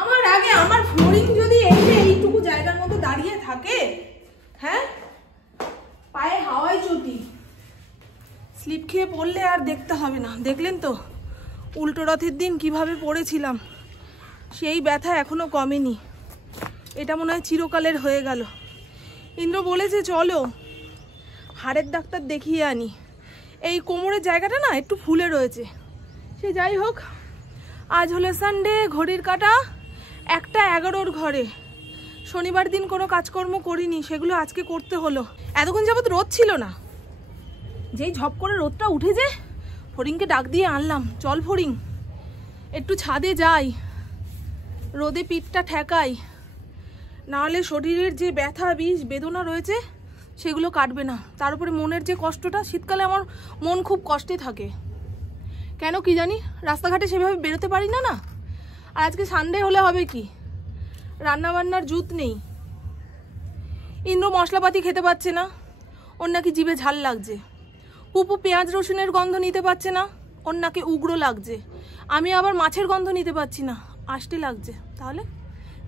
আমার আগে আমার ফ্লোরিং যদি এইটুকু জায়গার মধ্যে দাঁড়িয়ে থাকে, হ্যাঁ, পায়ে হাওয়ায় চটি, স্লিপ খেয়ে পড়লে আর দেখতে হবে না। দেখলেন তো উল্টো রথের দিন কিভাবে পড়েছিলাম, সেই ব্যথা এখনো কমেনি। এটা মনে হয় চিরকালের হয়ে গেল। ইন্দ্র বলেছে চলো হাড়ের ডাক্তার দেখিয়ে আনি। এই কোমরের জায়গাটা না একটু ফুলে রয়েছে। সে যাই হোক, আজ হলো সানডে, ঘড়ির কাঁটা 1:11 ঘরে। শনিবার দিন কোনো কাজকর্ম করিনি, সেগুলো আজকে করতে হলো। এতক্ষণ যাবত রোদ ছিল না, যেই ঝপ করে রোদটা উঠেছে ফড়িংকে ডাক দিয়ে আনলাম, চল ফড়িং একটু ছাদে যাই, রোদে পিঠটা ঠেকাই, নাহলে শরীরের যে ব্যথা বিষ বেদনা রয়েছে সেগুলো কাটবে না। তার উপরে মনের যে কষ্টটা, শীতকালে আমার মন খুব কষ্টে থাকে কেন কি জানি, রাস্তাঘাটে সেভাবে বেরোতে পারি না না। আর আজকে সানডে হলে হবে কি, রান্নাবান্নার জুত নেই। ইন্দ্র মশলাপাতি খেতে পাচ্ছে না, ওর নাকি জিভে ঝাল লাগছে। পুপু পেঁয়াজ রসুনের গন্ধ নিতে পারছে না, ওর নাকি উগ্র লাগছে। আমি আবার মাছের গন্ধ নিতে পারছি না, আষ্টে লাগছে। তাহলে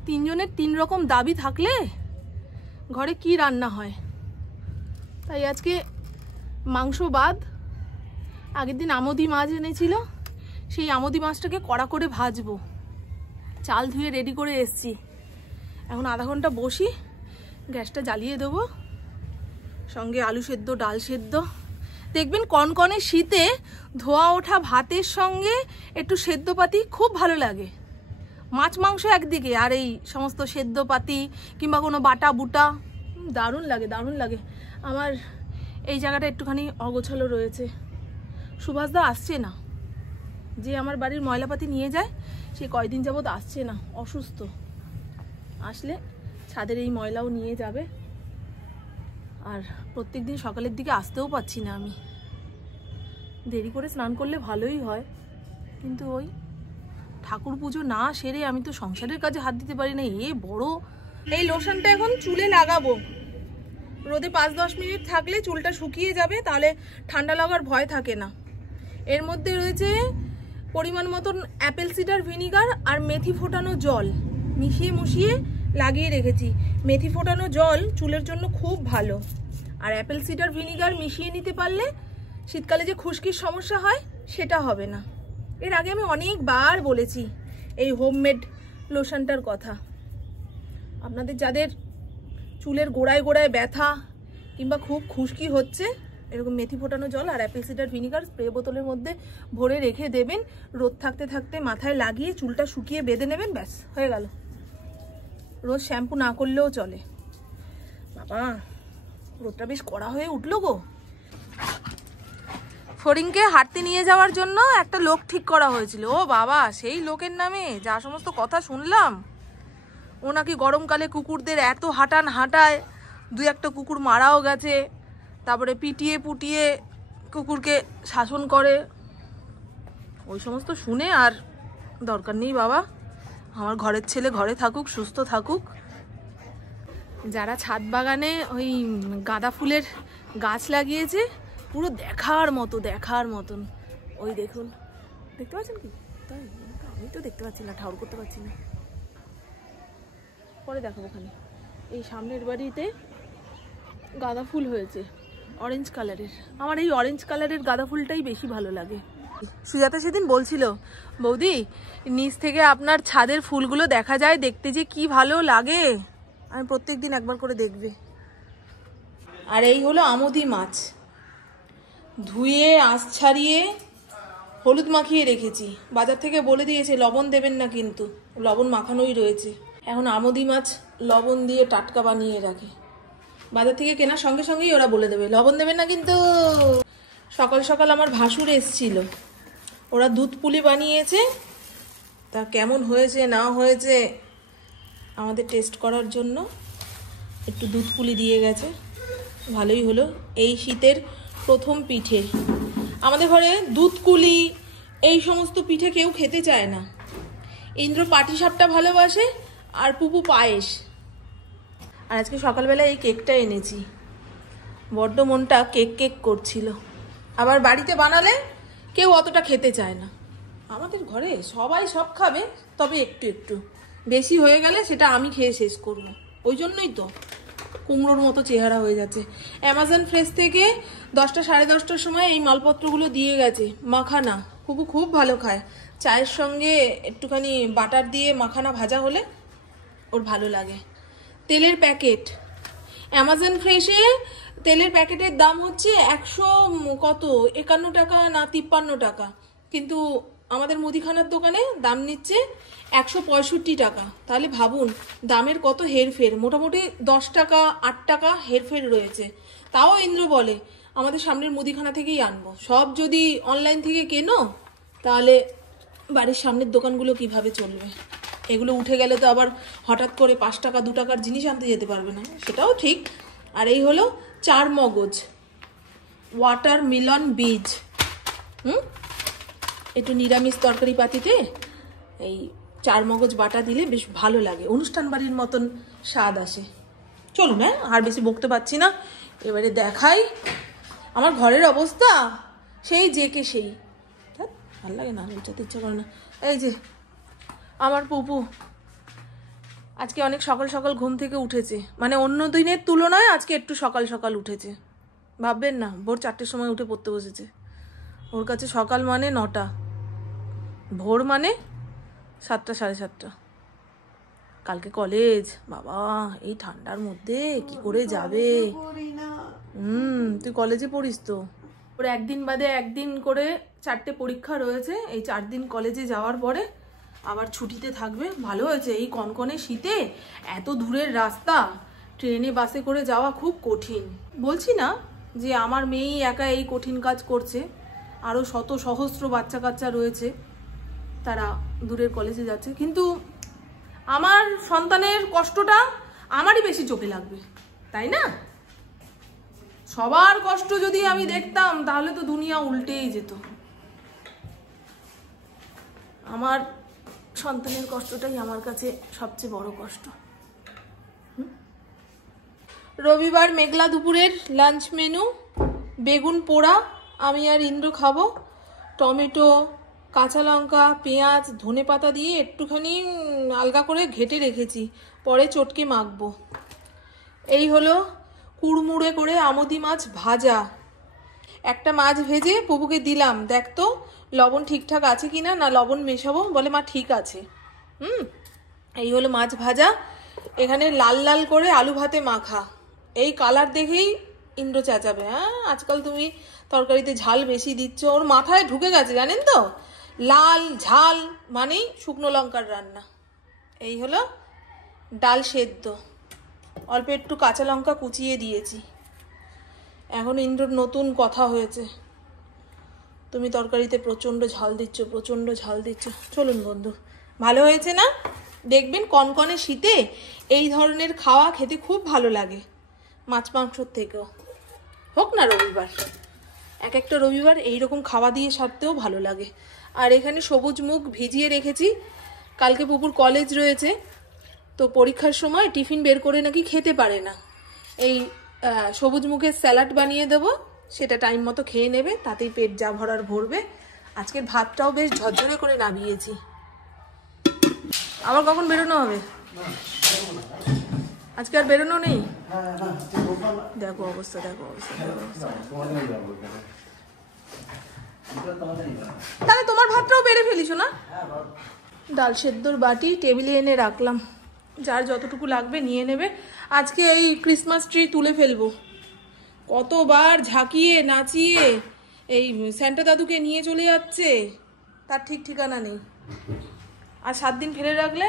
তিনজনের 3 রকম দাবি থাকলে ঘরে কি রান্না হয়? তাই আজকে মাংস বাদ, আগের দিন আমোদি মাছ এনেছিল, সেই আমোদি মাছটাকে কড়া করে ভাজবো। চাল ধুয়ে রেডি করে এসছি, এখন আধা ঘন্টা বসি, গ্যাসটা জ্বালিয়ে দেবো, সঙ্গে আলু সেদ্ধ, ডাল সেদ্ধ। দেখবেন কনকনে শীতে ধোয়া ওঠা ভাতের সঙ্গে একটু সেদ্ধপাতি খুব ভালো লাগে। মাছ মাংস একদিকে, আর এই সমস্ত সেদ্ধপাতি কিংবা কোনো বাটা বুটা দারুণ লাগে, দারুণ লাগে। আমার এই জায়গাটা একটুখানি অগোছালো রয়েছে। সুভাষদা আসছে না, যে আমার বাড়ির ময়লাপাতি নিয়ে যায়, সে কয়দিন যাবৎ আসছে না, অসুস্থ। আসলে ছাদের এই ময়লাও নিয়ে যাবে। আর প্রত্যেকদিন সকালের দিকে আসতেও পাচ্ছি না আমি, দেরি করে স্নান করলে ভালোই হয়, কিন্তু ওই ঠাকুর পুজো না সেরে আমি তো সংসারের কাজে হাত দিতে পারি না। এ বড় এই লোশনটা এখন চুলে লাগাবো, রোদে 5-10 মিনিট থাকলে চুলটা শুকিয়ে যাবে, তাহলে ঠান্ডা লাগার ভয় থাকে না। এর মধ্যে রয়েছে পরিমাণ মতন অ্যাপেল সিডার ভিনিগার আর মেথি ফোটানো জল, মিশিয়ে লাগিয়ে রেখেছি। মেথি ফোটানো জল চুলের জন্য খুব ভালো, আর অ্যাপেল সিডার ভিনিগার মিশিয়ে নিতে পারলে শীতকালে যে খুশকির সমস্যা হয় সেটা হবে না। এর আগে আমি অনেকবার বলেছি এই হোমমেড লোশনটার কথা। আপনাদের যাদের চুলের গোড়ায় গোড়ায় ব্যথা কিংবা খুব খুশকি হচ্ছে, এরকম মেথি ফোটানো জল আর অ্যাপেল সিডার ভিনিগার স্প্রে বোতলের মধ্যে ভরে রেখে দেবেন, রোদ থাকতে থাকতে মাথায় লাগিয়ে চুলটা শুকিয়ে বেঁধে নেবেন, ব্যাস হয়ে গেল। রোজ শ্যাম্পু না করলেও চলে। বাবা রোদটা বেশ কড়া হয়ে উঠলো গো। ফড়িংকে হাঁটতে নিয়ে যাওয়ার জন্য একটা লোক ঠিক করা হয়েছিল। ও বাবা, সেই লোকের নামে যা সমস্ত কথা শুনলাম, ও নাকি গরমকালে কুকুরদের এত হাঁটায়, 2-1টা কুকুর মারাও গেছে, তারপরে পিটিয়ে পুটিয়ে কুকুরকে শাসন করে। ওই সমস্ত শুনে আর দরকার নেই বাবা, আমার ঘরের ছেলে ঘরে থাকুক, সুস্থ থাকুক। যারা ছাদ বাগানে ওই গাঁদা ফুলের গাছ লাগিয়েছে, পুরো দেখার মতন। ওই দেখুন, দেখতে পাচ্ছেন কি? তাই আমি তো দেখতে পাচ্ছি না, ঠাউর করতে পারছি না, পরে দেখাবো। ওখানে এই সামনের বাড়িতে গাঁদা ফুল হয়েছে অরেঞ্জ কালারের। আমার এই অরেঞ্জ কালারের গাঁদা ফুলটাই বেশি ভালো লাগে। সুজাতা সেদিন বলছিল, বৌদি নিচ থেকে আপনার ছাদের ফুলগুলো দেখা যায়, দেখতে যে কি ভালো লাগে। আমি প্রত্যেকদিন একবার করে দেখবে। আর এই হলো আমোদি মাছ, ধুয়ে আঁশ ছাড়িয়ে হলুদ মাখিয়ে রেখেছি। বাজার থেকে বলে দিয়েছে লবণ দেবেন না, কিন্তু লবণ মাখানোই রয়েছে। এখন আমোদি মাছ লবণ দিয়ে টাটকা বানিয়ে রাখে। বাজার থেকে কেনার সঙ্গে সঙ্গেই ওরা বলে দেবে লবণ দেবেন না কিন্তু। সকাল সকাল আমার ভাসুর এসছিল, ওরা দুধ পুলি বানিয়েছে, তা কেমন হয়েছে না হয়েছে আমাদের টেস্ট করার জন্য একটু দুধ পুলি দিয়ে গেছে, ভালোই হলো। এই শীতের প্রথম পিঠে আমাদের ঘরে দুধ কুলি, এই সমস্ত পিঠে কেউ খেতে চায় না। ইন্দ্র পাটিসাপটা ভালোবাসে, আর পুপু পায়েস। আর আজকে সকালবেলা এই কেকটা এনেছি, বড্ড মনটা কেক করছিল। আবার বাড়িতে বানালে কেউ অতটা খেতে চায় না। আমাদের ঘরে সবাই সব খাবে, তবে একটু একটু, বেশি হয়ে গেলে সেটা আমি খেয়ে শেষ করব, ওই জন্যই তো কুমড়োর মতো চেহারা হয়ে যাচ্ছে। অ্যামাজন ফ্রেশ থেকে 10টা 10:30টার সময় এই মালপত্রগুলো দিয়ে গেছে। মাখানা খুব ভালো খায়, চায়ের সঙ্গে একটুখানি বাটার দিয়ে মাখানা ভাজা হলে ওর ভালো লাগে। তেলের প্যাকেট, অ্যামাজন ফ্রেশে তেলের প্যাকেটের দাম হচ্ছে 51 টাকা না 53 টাকা, কিন্তু আমাদের মুদিখানার দোকানে দাম নিচ্ছে 165 টাকা। তাহলে ভাবুন দামের কত হেরফের, মোটামুটি 10 টাকা 8 টাকা হেরফের রয়েছে। তাও ইন্দ্র বলে আমাদের সামনের মুদিখানা থেকেই আনবো, সব যদি অনলাইন থেকে কেনো তাহলে বাড়ির সামনের দোকানগুলো কিভাবে চলবে? এগুলো উঠে গেলে তো আবার হঠাৎ করে 5 টাকা 2 টাকার জিনিস আনতে যেতে পারবে না, সেটাও ঠিক। আর এই হলো 4 মগজ ওয়াটারমেলন বীজ, একটু নিরামিষ তরকারি পাতিতে এই 4 মগজ বাটা দিলে বেশ ভালো লাগে, অনুষ্ঠান বাড়ির মতন স্বাদ আসে। চলুন, হ্যাঁ আর বেশি বকতে পারছি না, এবারে দেখাই আমার ঘরের অবস্থা। সেই যে সেই ভালো লাগে না, উঠাতে ইচ্ছা করে না। এই যে আমার পুপু আজকে অনেক সকাল সকাল ঘুম থেকে উঠেছে, মানে অন্য দিনের তুলনায় আজকে একটু সকাল সকাল উঠেছে। ভাববেন না, ভোর 4টের সময় উঠে পড়তে বসেছে। ওর কাছে সকাল মানে 9টা, ভোর মানে 7টা 7:30। কালকে কলেজ, বাবা এই ঠান্ডার মধ্যে কি করে যাবে? তুই কলেজে পড়িস তো? ওর একদিন বাদে একদিন করে 4টে পরীক্ষা রয়েছে। এই 4 দিন কলেজে যাওয়ার পরে আবার ছুটিতে থাকবে। ভালো হয়েছে, এই কনকনে শীতে এত দূরের রাস্তা ট্রেনে বাসে করে যাওয়া খুব কঠিন। বলছি না যে আমার মেয়েই একা এই কঠিন কাজ করছে, আরও শত সহস্র বাচ্চা কাচ্চা রয়েছে তারা দূরের কলেজে যাচ্ছে, কিন্তু আমার সন্তানের কষ্টটা আমারই বেশি চোখে লাগবে, তাই না? সবার কষ্ট যদি আমি দেখতাম তাহলে তো দুনিয়া উল্টেই যেত। আমার সন্তানের কষ্টটাই আমার কাছে সবচেয়ে বড় কষ্ট। রবিবার মেঘলা দুপুরের লাঞ্চ মেনু বেগুন পোড়া, আমি আর ইন্দ্র খাবো। টমেটো, কাঁচা লঙ্কা, পেঁয়াজ, ধনেপাতা দিয়ে একটুখানি আলগা করে ঘেটে রেখেছি, পরে চটকে মাখবো। এই হলো কুড়মুড়ে করে আমুদি মাছ ভাজা। একটা মাছ ভেজে পুপুকে দিলাম, দেখ তো লবণ ঠিকঠাক আছে কিনা, না লবণ মেশাবো, বলে মা ঠিক আছে। এই হলো মাছ ভাজা। এখানে লাল লাল করে আলু ভাতে মাখা। এই কালার দেখেই ইন্দ্র চেঁচাবে, হ্যাঁ আজকাল তুমি তরকারিতে ঝাল বেশি দিচ্ছ। ওর মাথায় ঢুকে গেছে জানেন তো, লাল ঝাল মানেই শুকনো লঙ্কার রান্না। এই হলো ডাল সেদ্ধ, অল্প একটু কাঁচা লঙ্কা কুচিয়ে দিয়েছি। এখন ইন্দ্রর নতুন কথা হয়েছে, তুমি তরকারিতে প্রচণ্ড ঝাল দিচ্ছ, প্রচণ্ড ঝাল দিচ্ছ। চলুন বন্ধু, ভালো হয়েছে না? দেখবেন কনকনে শীতে এই ধরনের খাওয়া খেতে খুব ভালো লাগে, মাছ মাংসর থেকেও। হোক না রবিবার, এক একটা রবিবার এইরকম খাওয়া দিয়ে সারতেও ভালো লাগে। আর এখানে সবুজ মুগ ভিজিয়ে রেখেছি, কালকে পুপুর কলেজ রয়েছে, তো পরীক্ষার সময় টিফিন বের করে নাকি খেতে পারে না। এই সবুজ মুগের স্যালাড বানিয়ে দেবো, সেটা টাইম মতো খেয়ে নেবে, তাতেই পেট যা ভরার ভরবে। আজকের ভাতটাও বেশ ঝরঝরে করে নামিয়েছি। আবার কখন বেরোনো হবে? আজকে আর বেরোনো নেই? দেখো অবস্থা, দেখো অবস্থা। তাহলে তোমার ভাতটাও বেড়ে ফেলিস না? ডাল সেদ্ধর বাটি টেবিলে এনে রাখলাম, যার যতটুকু লাগবে নিয়ে নেবে। আজকে এই ক্রিসমাস ট্রি তুলে ফেলবো, কতবার ঝাঁকিয়ে নাচিয়ে এই স্যান্টা দাদুকে নিয়ে চলে যাচ্ছে, তার ঠিক ঠিকানা নেই। আর 7 দিন ফেলে রাখলে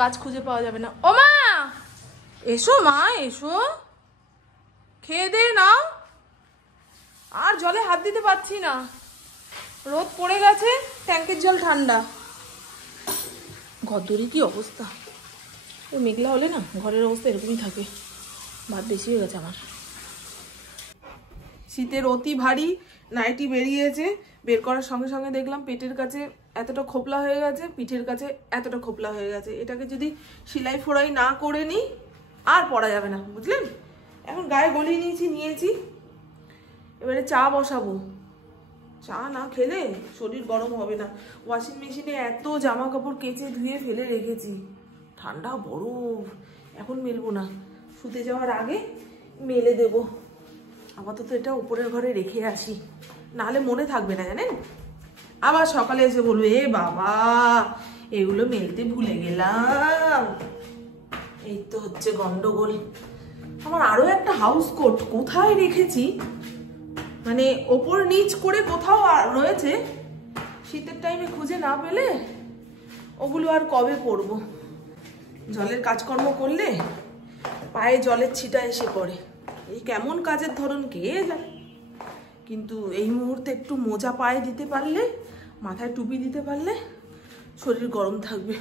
গাছ খুঁজে পাওয়া যাবে না। ও মা এসো, মা এসো, খেয়ে দে নাও। আর জলে হাত দিতে পারছি না, রোদ পড়ে গেছে, ট্যাঙ্কের জল ঠান্ডা। ঘরদড়ির কি অবস্থা, ওই মেঘলা হলে না ঘরের অবস্থা এরকমই থাকে। ভাত বেশি হয়ে গেছে আমার। শীতের অতি ভারী নাইটি বেরিয়েছে, বের করার সঙ্গে সঙ্গে দেখলাম পেটের কাছে এতটা খোপলা হয়ে গেছে, পিঠের কাছে এতটা খোপলা হয়ে গেছে। এটাকে যদি সেলাই ফোড়াই না করে নিই আর পরা যাবে না, বুঝলেন? এখন গায়ে গলিয়ে নিয়েছি। এবারে চা বসাবো, চা না খেলে শরীর গরম হবে না। ওয়াশিং মেশিনে এত জামা কাপড় কেচে ধুয়ে ফেলে রেখেছি, ঠান্ডা বরফ এখন মেলবো না, শুতে যাওয়ার আগে মেলে দেব। আপাতত এটা উপরের ঘরে রেখে আসি, নাহলে মনে থাকবে না জানেন। আবার সকালে এসে বলবে এ বাবা এগুলো মেলতে ভুলে গেলাম। এই তো হচ্ছে গন্ডগোল। আমার আরো একটা হাউস কোট কোথায় রেখেছি, মানে ওপর নিচ করে কোথাও রয়েছে, শীতের টাইমে খুঁজে না পেলে ওগুলো আর কবে পরবো। জলের কাজকর্ম করলে পায়ে জলের ছিটা এসে পড়ে, এই কেমন কাজের ধরন কে জানে। কিন্তু এই মুহূর্তে একটু মোজা পায়ে দিতে পারলে, মাথায় টুপি দিতে পারলে শরীর গরম থাকবে।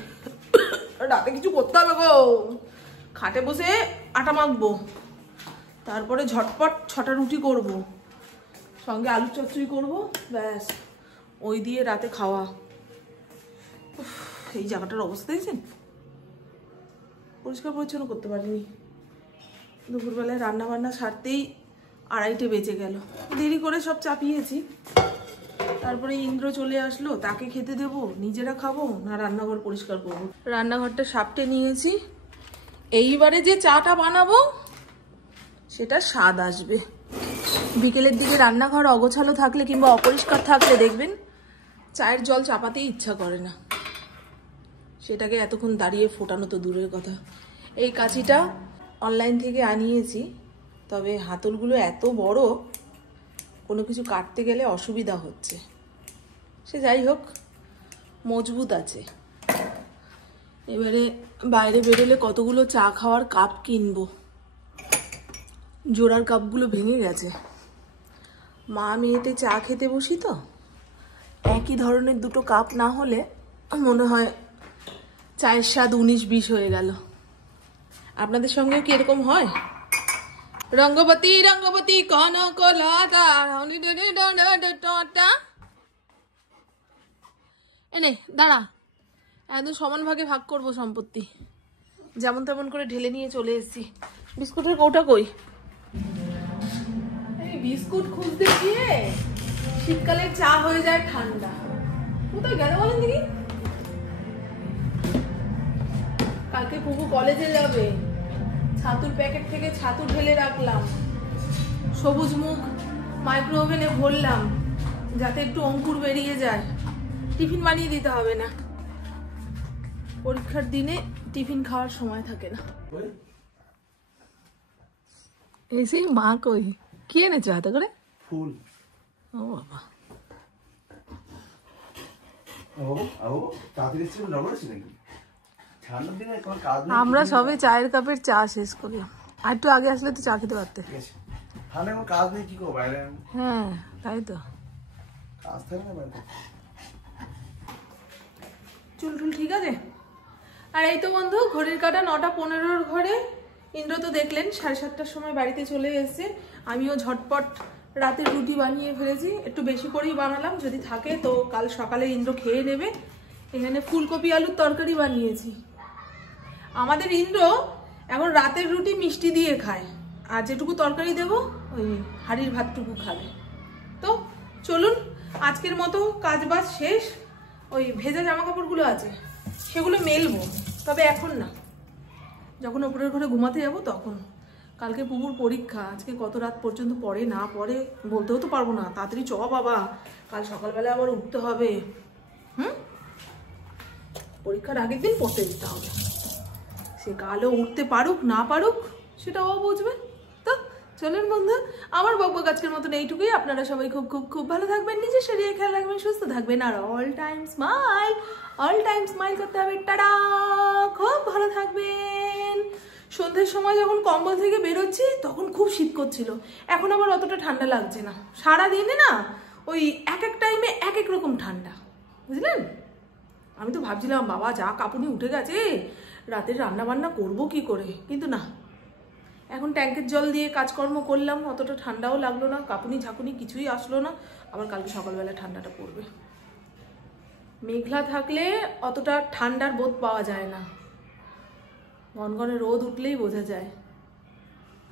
রাতে কিছু করতে হবে গো, খাটে বসে আটা মাখবো, তারপরে ঝটপট 6টা রুটি করব, সঙ্গে আলু চচ্চড়ি করবো, ব্যাস ওই দিয়ে রাতে খাওয়া। এই জায়গাটার অবস্থা দেখছেন, পরিষ্কার পরিচ্ছন্ন করতে পারিনি। দুপুরবেলায় রান্না বান্না সারতেই 2:30 বেজে গেল, দেরি করে সব চাপিয়েছি। তারপরে ইন্দ্র চলে আসলো, তাকে খেতে দেবো, নিজেরা খাবো না রান্নাঘর পরিষ্কার করবো। রান্নাঘরটা সাপটে নিয়েছি, এইবারে যে চাটা বানাবো সেটা স্বাদ আসবে। বিকেলের দিকে রান্নাঘর অগোছালো থাকলে কিংবা অপরিষ্কার থাকলে দেখবেন চায়ের জল চাপাতেই ইচ্ছা করে না, সেটাকে এতক্ষণ দাঁড়িয়ে ফোটানো তো দূরের কথা। এই কাঁচিটা অনলাইন থেকে আনিয়েছি, তবে হাতলগুলো এত বড়, কোনো কিছু কাটতে গেলে অসুবিধা হচ্ছে। সে যাই হোক, মজবুত আছে। এবারে বাইরে বেরোলে কতগুলো চা খাওয়ার কাপ কিনবো, জোড়ার কাপগুলো ভেঙে গেছে। মা মেয়েতে চা খেতে বসি তো, একই ধরনের দুটো কাপ না হলে মনে হয় চায়ের স্বাদ 19-20 হয়ে গেল। আপনাদের সঙ্গেও কি এরকম হয়? রঙ্গবতী রঙ্গবতী কনকলতা এনে দাঁড়া, একদম সমান ভাগে ভাগ করবো সম্পত্তি। যেমন তেমন করে ঢেলে নিয়ে চলে এসেছি। বিস্কুটের কৌটা কই? বিস্কুট খুঁজতে গিয়ে শীতকালে চা হয়ে যায় ঠান্ডা। কোথায় গেল বলেন দেখি? কালকে পুপু কলেজে যাবে, ছাতুর প্যাকেট থেকে ছাতু ঢেলে রাখলাম, সবুজ মুখ মাইক্রো ওভেনে ভরলাম যাতে একটু অঙ্কুর বেরিয়ে যায়। টিফিন বানিয়ে দিতে হবে না, পরীক্ষার দিনে টিফিন খাওয়ার সময় থাকে না। এসে মা কই কি এনেছো হাতে করে? ফুল। ও বাবা, আমরা সবে চায়ের কাপের চা শেষ করলাম, আর একটু আগে আসলে তো চা খেতে পারতে। হ্যাঁ তাই তো, চুল টুল ঠিক আছে। আর এই তো বন্ধু, ঘড়ির কাঁটা 9:15 ঘরে। ইন্দ্র তো দেখলেন 7:30টার সময় বাড়িতে চলে এসেছে। আমিও ঝটপট রাতের রুটি বানিয়ে ফেলেছি, একটু বেশি করেই বানালাম, যদি থাকে তো কাল সকালে ইন্দ্র খেয়ে নেবে। এখানে ফুলকপি আলুর তরকারি বানিয়েছি। আমাদের ইন্দ্র এখন রাতের রুটি মিষ্টি দিয়ে খায়, আর যেটুকু তরকারি দেবো ওই হাঁড়ির ভাতটুকু খাবে। তো চলুন, আজকের মতো কাজ বাজ শেষ। ওই ভেজা জামা কাপড়গুলো আছে সেগুলো মেলবো, তবে এখন না, যখন ওপরের ঘরে ঘুমাতে যাবো তখন। কালকে পুকুর পরীক্ষা, আজকে কত রাত পর্যন্ত পড়ে না পড়ে বলতেও তো পারবো না। তাড়াতাড়ি চ বাবা, কাল সকালবেলা আবার উঠতে হবে। পরীক্ষার আগের দিন পড়তে দিতে হবে। সে কালও উঠতে পারুক না পারুক সেটা ও বুঝবে। তো চলুন বন্ধু, আমার বকবক আজকের মতন এইটুকুই। আপনারা সবাই খুব খুব খুব ভালো থাকবেন, নিজের শরীরে খেয়াল রাখবেন, সুস্থ থাকবেন, আর অল টাইম স্মাইল করতে হবে। টাটা, খুব ভালো থাকবেন। সন্ধ্যের সময় যখন কম্বল থেকে বেরোচ্ছি তখন খুব শীত করছিল, এখন আবার অতটা ঠান্ডা লাগছে না। সারাদিনে না ওই এক এক টাইমে এক এক রকম ঠান্ডা, বুঝলেন? আমি তো ভাবছিলাম বাবা যা কাঁপুনি উঠে গেছে, রাতের রান্না বান্না করবো কি করে, কিন্তু না, এখন ট্যাঙ্কের জল দিয়ে কাজকর্ম করলাম, অতটা ঠান্ডাও লাগলো না, কাঁপুনি ঝাঁকুনি কিছুই আসলো না। আবার কালকে সকালবেলা ঠান্ডাটা পড়বে। মেঘলা থাকলে অতটা ঠান্ডার বোধ পাওয়া যায় না, গনগনে রোদ উঠলেই বোঝা যায়।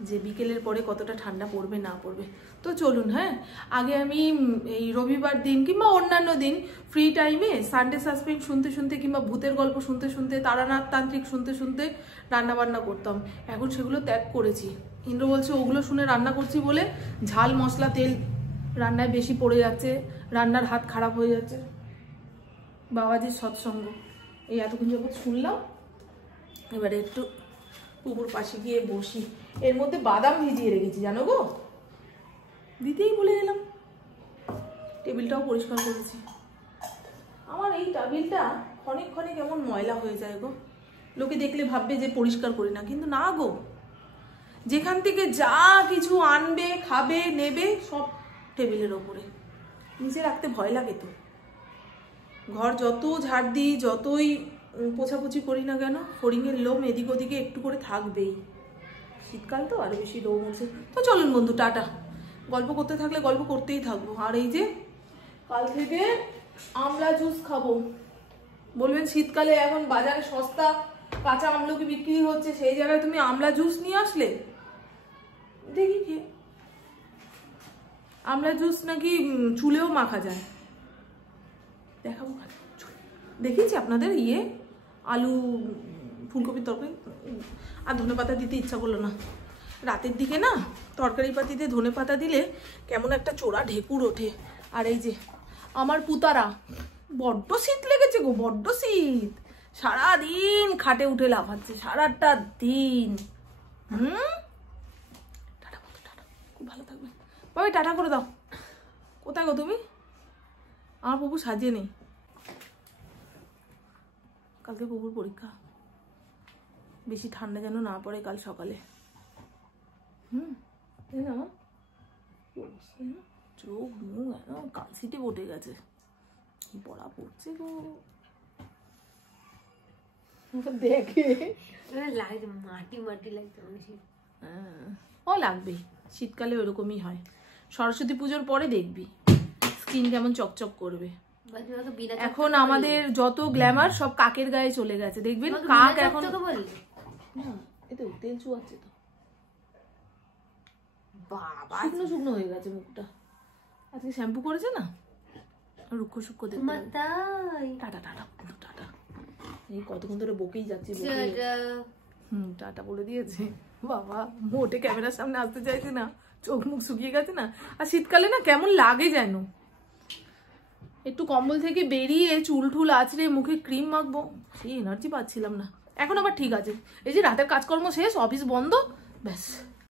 যে বিকেলের পরে কতটা ঠান্ডা পড়বে না পড়বে। তো চলুন, হ্যাঁ, আগে আমি এই রবিবার দিন কিংবা অন্যান্য দিন ফ্রি টাইমে সানডে সাসপেন্স শুনতে শুনতে কিংবা ভূতের গল্প শুনতে শুনতে, তারানাথ তান্ত্রিক শুনতে শুনতে রান্না বান্না করতাম। এখন সেগুলো ত্যাগ করেছি। ইন্দ্র বলছে ওগুলো শুনে রান্না করছি বলে ঝাল মশলা তেল রান্নায় বেশি পড়ে যাচ্ছে, রান্নার হাত খারাপ হয়ে যাচ্ছে। বাবাজির সৎসঙ্গ এই এতক্ষণ যাবৎ শুনলাম, এবারে একটু পুকুর পাশে গিয়ে বসি। এর মধ্যে বাদাম ভিজিয়ে রেখেছি জানো গো, দিতেই ভুলে গেলাম। টেবিলটাও পরিষ্কার করেছি। আমার এই টেবিলটা ক্ষণিক ক্ষণিক কেমন ময়লা হয়ে যায় গো, লোকে দেখলে ভাববে যে পরিষ্কার করি না, কিন্তু না গো, যেখান থেকে যা কিছু আনবে খাবে নেবে সব টেবিলের ওপরে, নিচে রাখতে ভয় লাগে। তো ঘর যত ঝাড় দিই, যতই পোছাপুছি করি না কেন, ফড়িংয়ের লোম এদিক ওদিকে একটু করে থাকবেই। শীতকাল তো আরো বেশি লোম আছে। তো চলুন বন্ধু, টাটা। গল্প করতে থাকলে গল্প করতেই থাকবো। আর এই যে কাল থেকে আমলা জুস খাবো। বলবেন শীতকালে এখন বাজারে সস্তা কাঁচা আমলকি বিক্রি হচ্ছে, সেই জায়গায় তুমি আমলা জুস নিয়ে আসলে। দেখি কি আমলা জুস নাকি চুলেও মাখা যায়, দেখাবো। দেখিয়েছি আপনাদের আলু ফুলকপির তরকারি, আর ধনে পাতা দিতে ইচ্ছা করলো না। রাতের দিকে না তরকারি পাতিতে ধনে পাতা দিলে কেমন একটা চোরা ঢেকুর ওঠে। আর এই যে আমার পুতারা, বড্ড শীত লেগেছে গো, বড্ড শীত। সারাদিন খাটে উঠে লাফাচ্ছে সারাটা দিন। টাটা টাটা, খুব ভালো থাকবে বাবা, টাটা করে দাও। কোথায় গো তুমি? আমার পুকুর সাজিয়ে নেই, কালকে পুকুর পরীক্ষা, বেশি ঠান্ডা যেন না পড়ে কাল সকালে। চোখ মুখ একদম কালসিটে বটে গেছে, কি পড়া পড়ছে গো। দেখে লাগছে মাটি মাটি লাগছে। ও লাগবেই, শীতকালে ওরকমই হয়। সরস্বতী পুজোর পরে দেখবি স্কিন কেমন চকচক করবে। এখন আমাদের যত গ্ল্যামার সব কাকের গায়ে চলে গেছে, দেখবেন কাক এখন তেল চুয়াচ্ছে তো, বাবা শুকনো শুকনো হয়ে গেছে মুখটা। আজকে শ্যাম্পু করেছে না, রুক্ষ সূক্ষ্ম দেখতে। টাটা টাটা টাটা, এই কতক্ষণ ধরে বকেই যাচ্ছি। টাটা বলে দিয়েছে বাবা, মোটে ক্যামেরার সামনে আসতে চাইছে না, চোখ মুখ শুকিয়ে গেছে না। আর শীতকালে না কেমন লাগে যেন, একটু কম্বল থেকে বেরিয়ে চুল টুল আছড়ে মুখে ক্রিম মাখবো, সেই এনার্জি পাচ্ছিলাম না। এখন আবার ঠিক আছে, এই যে রাতের কাজকর্ম শেষ, অফিস বন্ধ, ব্যাস